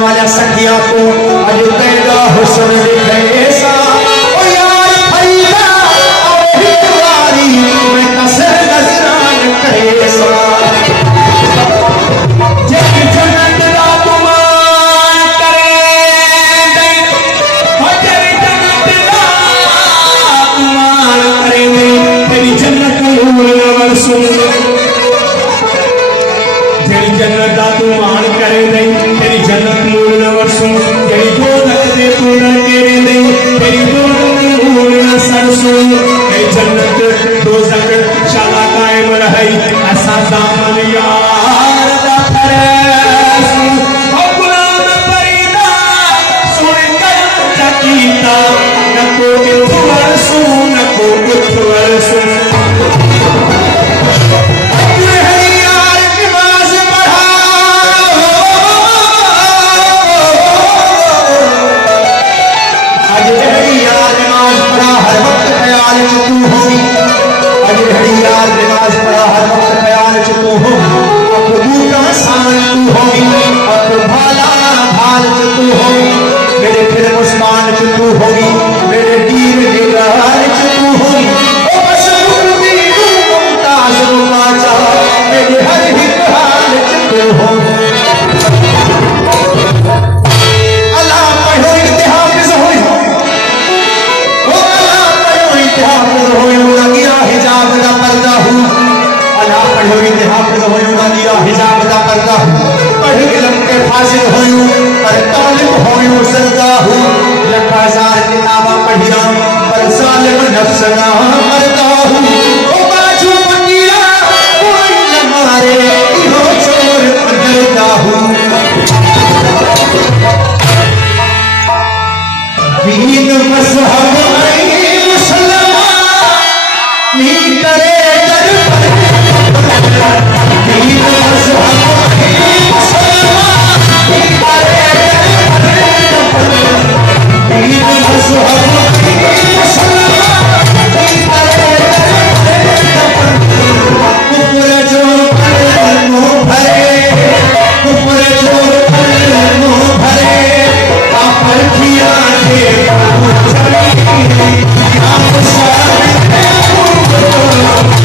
वाला सखिया को अज तेरा हुस्न दिखे ऐसा ओ यार फरीदा और हितवारी मैं कसर नजरान कैसा जब जन्नत दा गुमान करे हो तेरी जन्नत दा गुमान करे तेरी जन्नत नूर नवर सुन तेरी जन्नत दा तू मान करे नहीं तेरी जन्नत नूर न वरसू तेरी दोजख दे तू न तेरे नहीं तेरी दोजख नूर न सरसू तेरी जन्नत दोजख शाला कायम रहे ऐसा दामन यार दा फरसू ओ गुलाम फरीदा सुन कर चकीता न को वरसू न को वरसू I'm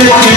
हर